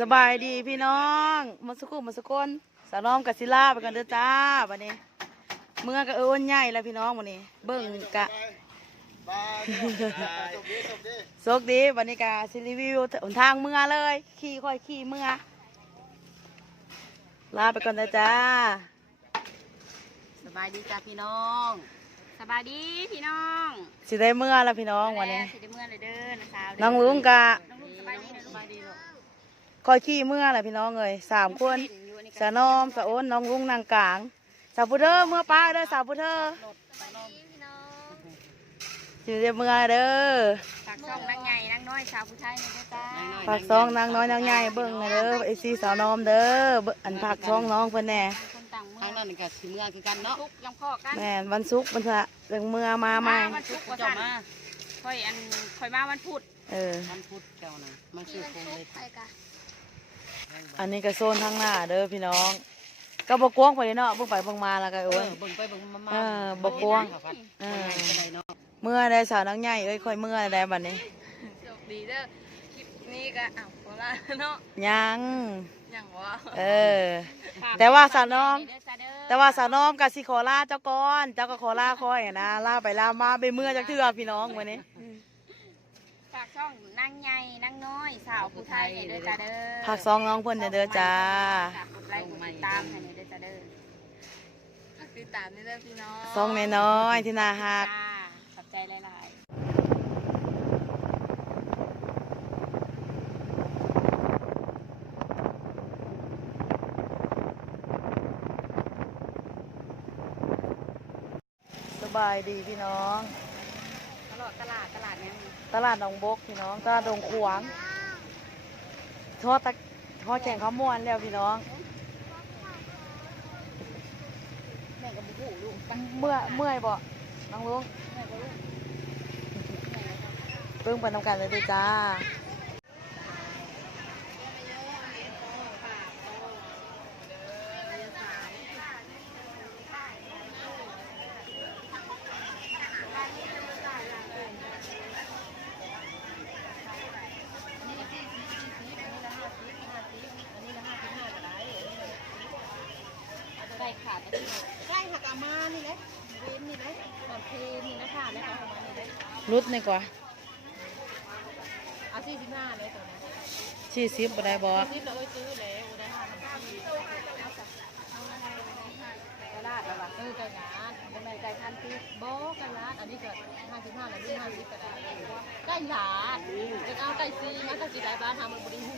สบายดีพี่น้องมาสกุลมาสกุลสาวน้อมกับศิลาไปกันเด้อจ้าบัดนี้ เมื่อก็เอิ้นใหญ่แล้วพี่น้องวันนี้ เบิ่งกะบายจบดีจบดีโชคดีวันนี้กะสิรีวิวหนทางเมื่อเลย ขี่ค่อยขี่เมื่อลาไปก่อนเด้อจ้าสบายดีจ้าพี่น้องสบายดีพี่น้องสิได้เมื่อแล้วพี่น้องวันนี้สิได้เมื่อเลยเด้อนะสาวน้องลุงกะน้องลุงสบายดีนะสบายดีลูก ค่อยขี่เมื่อแหละพี่น้องเอ้ยสามคนสาวน้อมสาวโอนน้องลุงนางกลาง สาวพุทธเธอเมื่อป้าเด้อสาวพุทธเธอสิได้เมื่อเด้อฝากช่องนางใหญ่นางน้อยสาวผู้ไทยนะจ้าผักซองนางน้อยนางใหญ่เบิ่งหน่อยเด้อไอซีสาวน้อมเด้อเบิ่งอันผักซองน้องเพิ่นแหน่คนต่างเมืทางองนั้นก็สิเมื่อคือกันเนาะทุกยังพ่อกันแม่นวันศุกร์วันพระเรื่องเมื่อมาใหม่วันศุกร์ว่าสั่นค่อยอันค่อยมาวันพุธเออมันพุธเจ้านะมันคือคงเลย อันนี้ก็โซนทางหน้าเด้อพี่น้อง ก็บ่กว้างไปเนาะเบิ่งไปเบิ่งมาแล้วก็เอโอ้อยเบิ่งไปเบิ่งมามาเออบ่กว้างเออเนาะเมื่อได้สาวนางใหญ่เอ้ยค่อยเมื่อได้บัดนี้โชคดีเด้อคลิปนี้ก็อ้าวโคราชเนาะยังอย่างวะเออ แต่ว่าสาวน้อมเด้อจ้าเด้อแต่ว่าสาวน้อมกับสิขอลาเจ้าก่อน เจ้าก็ขอลาค่อยนะลาไปลามาไปเมื่อจักเทื่อพี่น้องมื้อนี้ฝากช่องนางใหญ่นางน้อยสาวผู้ไทยเด้อจ้าเด้อผักซองน้องเพิ่นเด้อจ้า ฝากกดไลค์กดติดตามให้เด้อจ้าเด้อฝากติดตามนี่เด้อพี่น้องซองน้อยๆที่น่าฮัก จ้าขอบใจหลายๆสบายดีพี่น้องต ลอดตลาดตลาดเนี้ยตลาดหนองบกพี่น้องตลาดดงขวางทอดตะทอดแข่งข้าวม้วนแล้วพี่น้อง แม่กับบุกลูกปันเมื่อเมื่อยบ่น้องลุงแม่กับลูกเพิ่งไปทำการเลย เด้อจ้ารุดนี่กว่าเอาสี่สิบห้าเลยตัวนี้สี่สิบบ่ได้บ่สิบเราซื้อแล้วได้ห้าสิบกระดาษแล้วล่ะเออกระดาษทำไมไก่พันปีโบ๊กระดาษอันนี้ก็ห้าสิบห้าแล้วนี่ห้าสิบกระดาษไก่หลาดจะเอาไก่ซีมาไก่ซีได้บ้านทำมันบริหู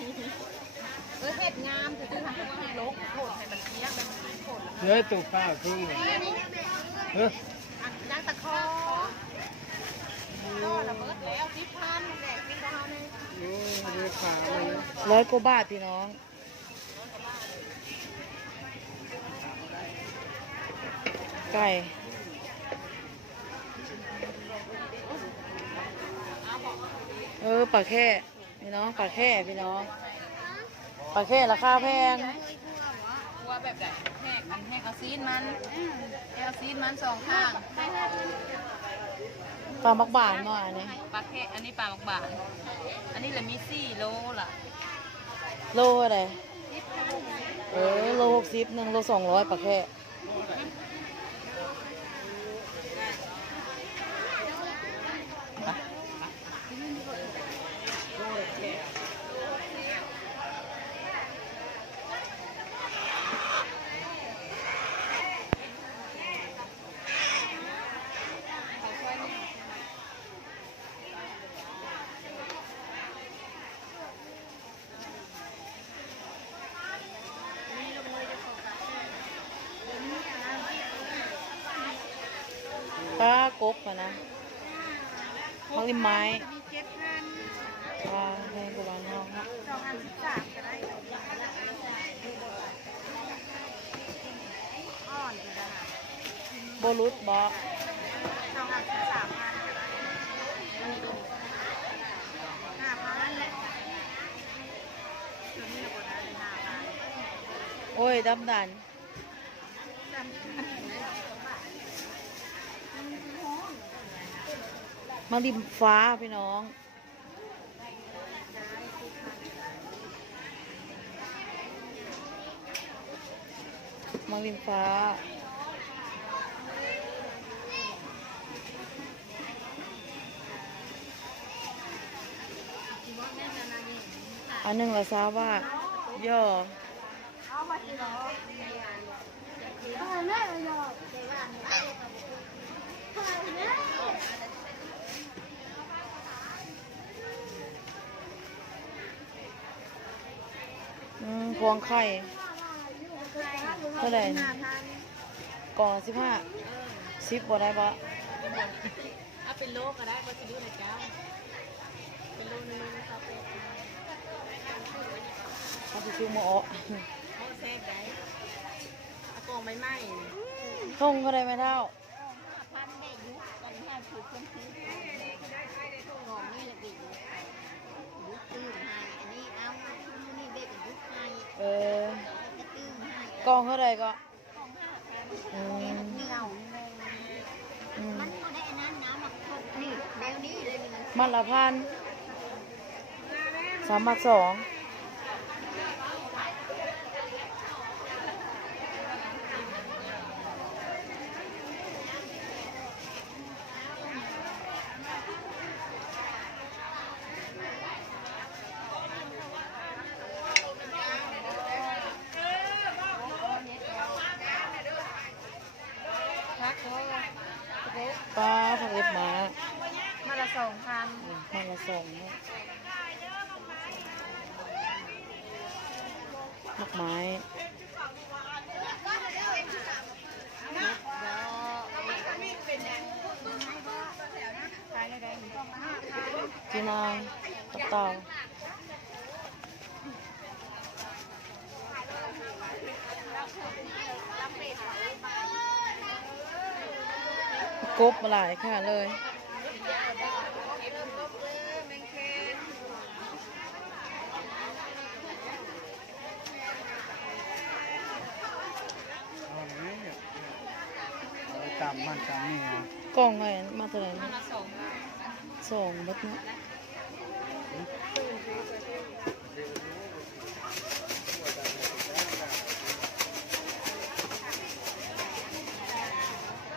เออเห็ดงามคือทำตัวให้ลกโคตรให้มันเนี้ยมันโคตรเฮ้ยตุกข้าวพึ่งเฮ้ยย่างตะคอก็ระเบิดแล้วสิบพันแหลกสิบพันเลยดูขามันร้อยกว่าบาทพี่น้องไก่เออปลาแค่พี่น้องปลาแค่พี่น้อง ปลาแค่ราคาแพงกลัวแบบไหนแหกมันแหกเอาซีนมันแหกเอาซีนมันสองข้างปลามักบานหน่อยอันนี้ปลาแค่อันนี้ปลาหมกบานอันนี้เลยมีสี่โลล่ะ โลอะไรเออโลหกสิบหนึ่งโลสองร้อยปลาแค่ ปลากอะนะมักริมไม้ปลาแพงกว่าบ้านเฮาครับโบรุษบอโอ้ยดำดัน มาริมฟ้าพี่น้อง มาริมฟ้าอันหนึ่งละซาว่าย่อเอามาทีละ พวงไข่ เท่าไหร่นี่กล่องสิบห้าสิบบ่ได้ปะเอาเป็นโลก็ได้บ่สิดูนะเจ้า เป็นโลนึงนะครับเขาจะซื้อหมาออกเขาแทรกได้เอากล่องไม่ไหม้ท่งเขาได้ไหมเท่าพันได้ยุ คตอนนี้ถูกคนซื้อของนี่ละบิดยุคตื้มให้อันนี้เอานี่เบ็ดยุคให้เออก็ตื้มให้กล่องเขาได้ก็ของห้าพันอืมเหนียวงงอืมมันก็ได้อันนั้นนะมันทุกนี่เดี๋ยวนี้เลยนี่มัดละพันสามมัดสองป้าผักเล็บหมา มาละสอง พันมันละสองดอกไม้จีนางตับเต่ากบมาหลายค่ะเลย เอาเลยเนี่ยเอาไปตานตามนี่นะกล่องอะไงมาเท่าไหร่นะสองบัดเนาะ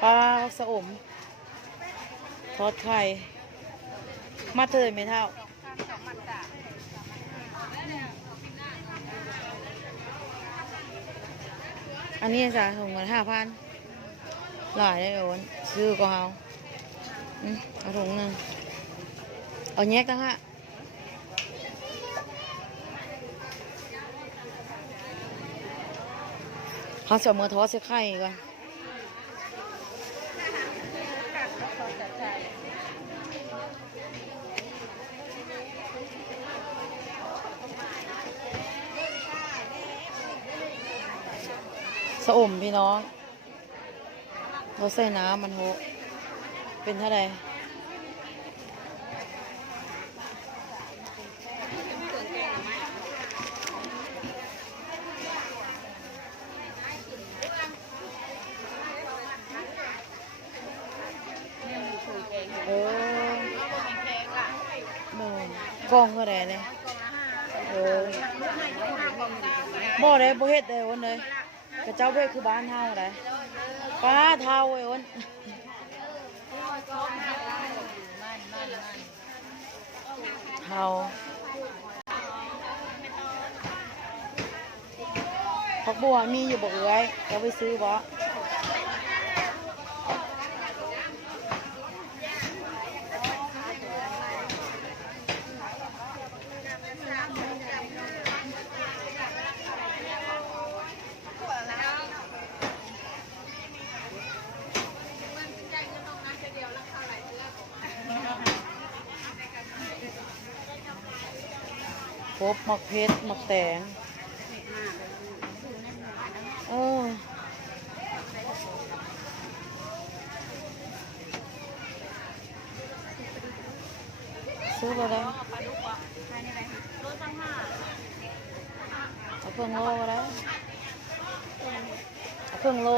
ปลาสะอมทอดไข่มาเถยไหมเท่าอันนี้จ้ะถุงเงินห้าพัน หลายได้โอนซื้อก็เอาเอาถุงหนึ่งเอาแยกตั้งฮะเขาจะเอามือท้อเส้ไข่ก่อนสะอมพี่น้อง เราใส่น้ำมันโหเป็นเท่าไหร่เออเบิ่งกล้องเท่าไหร่เลยเออบ่ได้บ่เฮ็ดได้วันเลยกระเจ้าเวทคือบ้านเฮาได้ ป้าเท่าไอ้วันเท่าผักบัวมีอยู่บ่เอ้ยเราไปซื้อบ่ บหมักเพชรหมักแตงเออซื้อไปได้เอาเครื่งโลก็ได้เอาเครื่งโล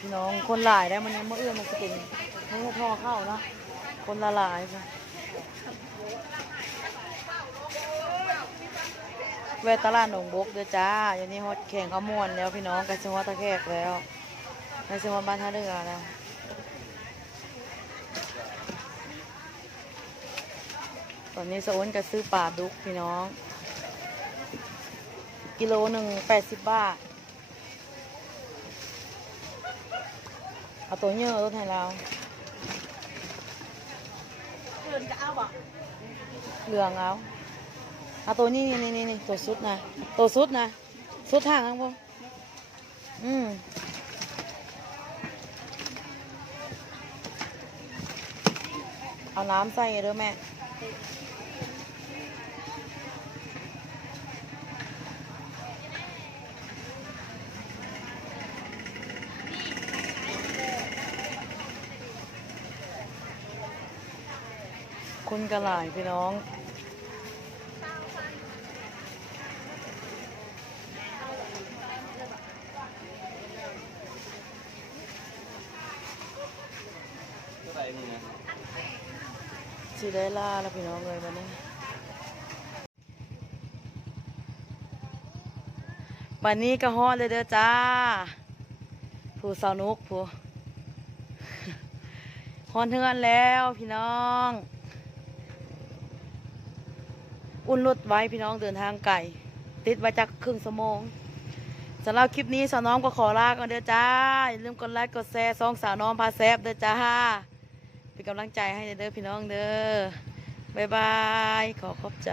พี่น้องคนหลายได้มันยังเมื่อเอื้อมันจะเป็นเนื้อทอเข้าเนาะคนละหลายค่ะแวะตลาดหนองบกเด้อจ้าอย่างนี้ฮอดแข่งขมวนแล้วพี่น้องกันจังหวัดตะแคกแล้วในจังหวัดบ้านท่าเรือแล้วตอนนี้สะอ้นก็ซื้อปลาดุกพี่น้อง กิโลหนึ่งแปดสิบบาท เอาตัวเยอะตัวไทยเราเพื่อนจะเอาบ่เหลืองเอาเอาตัวนี้นี่นี่นี่ตัวสุดนะตัวสุดนะสุดทางข้างบนอืมเอาน้ำใส่เด้อแม่ คุณกระหลายพี่น้องเท่าไหร่นี่นะสิได้ล่าแล้วพี่น้องเลยวันนี้วันนี้ก็ฮอดเลยเด้อจ้า ผู้สาวนุกผู้ฮอนเทือนแล้วพี่น้อง อุ่นรถไว้พี่น้องเดินทางไกลติดไว้จากครึ่งชั่วโมงสำหรับคลิปนี้สาวน้องก็ขอลากันเด้อจ้าอย่าลืมกดไลค์กดแชร์ซองสาวน้องพาแซบเด้อจ้าเป็นกำลังใจให้เด้อพี่น้องเด้อบ๊ายบาย ขอขอบใจ